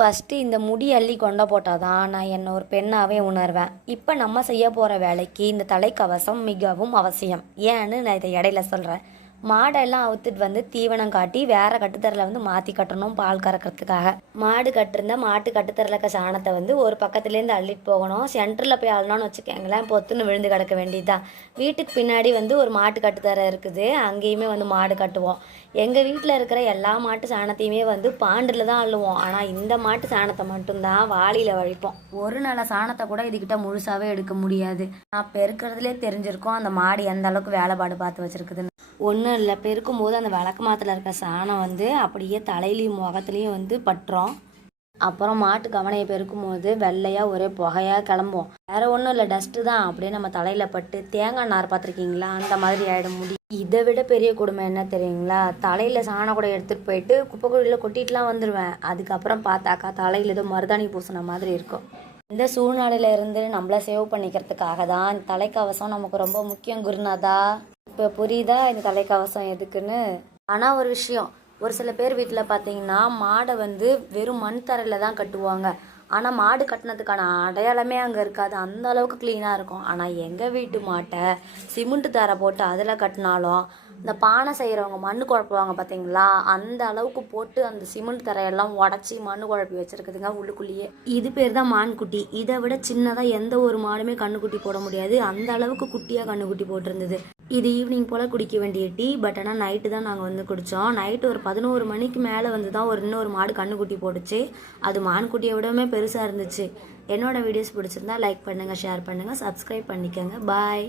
First இந்த முடி அள்ளி கொண்ட போட்டால் தான் நான் என்னை ஒரு பெண்ணாகவே உணர்வேன். இப்போ நம்ம செய்ய போகிற வேலைக்கு இந்த தலைக்கவசம் மிகவும் அவசியம். ஏன்னு நான் இதை இடையில சொல்கிறேன். மாடெல்லாம் அவுத்துட்டு வந்து தீவனம் காட்டி வேறு கட்டுத்தரில் வந்து மாற்றி கட்டணும் பால் கறக்கிறதுக்காக. மாடு கட்டிருந்தா மாட்டு கட்டுத்தரில் இருக்க சாணத்தை வந்து ஒரு பக்கத்துலேருந்து அள்ளிட்டு போகணும். சென்டரில் போய் அள்ளணும்னு வச்சுக்கோங்களேன், பொத்துன்னு விழுந்து கிடக்க வேண்டியதுதான். வீட்டுக்கு பின்னாடி வந்து ஒரு மாட்டு கட்டுத்தரை இருக்குது, அங்கேயுமே வந்து மாடு கட்டுவோம். எங்கள் வீட்டில் இருக்கிற எல்லா மாட்டு சாணத்தையுமே வந்து பாண்டில் தான் அள்ளுவோம். ஆனால் இந்த மாட்டு சாணத்தை மட்டும்தான் வாளியில் வழிப்போம். ஒரு நாள் சாணத்தை கூட இதுக்கிட்ட முழுசாகவே எடுக்க முடியாது. நான் பெருக்கிறதுலே தெரிஞ்சிருக்கோம் அந்த மாடு எந்த அளவுக்கு வேலைப்பாடு பார்த்து வச்சுருக்குதுன்னு. ஒன்றும் இல்லை, பெருக்கும் போது அந்த விளக்கு மாத்தில் இருக்க சாணம் வந்து அப்படியே தலையிலையும் முகத்துலேயும் வந்து பட்டுரும். அப்புறம் மாட்டு கவனையை பெருக்கும் போது வெள்ளையாக ஒரே புகையாக கிளம்பும். வேற ஒன்றும் இல்லை, டஸ்ட்டு தான். அப்படியே நம்ம தலையில் பட்டு தேங்காய் நார் பார்த்துருக்கீங்களா, அந்த மாதிரி ஆகிடும் முடி. இதை விட பெரிய கொடுமை என்ன தெரியுங்களா, தலையில் சாணம் கூட எடுத்துகிட்டு போயிட்டு குப்பைக்குழியில் கொட்டிட்டுலாம் வந்துடுவேன். அதுக்கப்புறம் பார்த்தாக்கா தலையில் ஏதோ மருதாணி பூசின மாதிரி இருக்கும். இந்த சூழ்நிலையில இருந்து நம்மளை சேவ் பண்ணிக்கிறதுக்காக தான் இந்த தலைக்கவசம் நமக்கு ரொம்ப முக்கியம் குருநாதா. இப்போ புரியுதா இந்த தலைக்கவசம் எதுக்குன்னு? ஆனால் ஒரு விஷயம், ஒரு சில பேர் வீட்டில் பார்த்தீங்கன்னா மாடை வந்து வெறும் மண் தரையில் தான் கட்டுவாங்க. ஆனால் மாடு கட்டினதுக்கான அடையாளமே அங்கே இருக்காது, அந்த அளவுக்கு க்ளீனாக இருக்கும். ஆனால் எங்கள் வீட்டு மாட்டை சிமெண்ட்டு தரை போட்டு அதில் கட்டினாலும் இந்த பானை செய்கிறவங்க மண் குழப்புவாங்க பார்த்தீங்களா, அந்த அளவுக்கு போட்டு அந்த சிமெண்ட் தரையெல்லாம் உடச்சி மண் குழப்பி வச்சுருக்குதுங்க உள்ளுக்குள்ளேயே. இது பேர் தான் மான்குட்டி. இதை விட சின்னதாக எந்த ஒரு மாடுமே கண்ணுக்குட்டி போட முடியாது, அந்த அளவுக்கு குட்டியாக கண்ணுக்குட்டி போட்டிருந்தது. இது ஈவினிங் போல் குடிக்க வேண்டிய டீ. பட் ஆனால் நைட்டு தான் நாங்கள் வந்து குடித்தோம். நைட்டு ஒரு 11 மணிக்கு மேலே வந்து தான் இன்னொரு மாடு கண்ணுக்குட்டி போட்டுச்சு. அது மான்குட்டியை விடவே பெருசாக இருந்துச்சு. என்னோடய வீடியோஸ் பிடிச்சிருந்தா லைக் பண்ணுங்கள், ஷேர் பண்ணுங்கள், சப்ஸ்கிரைப் பண்ணிக்கோங்க. பாய்.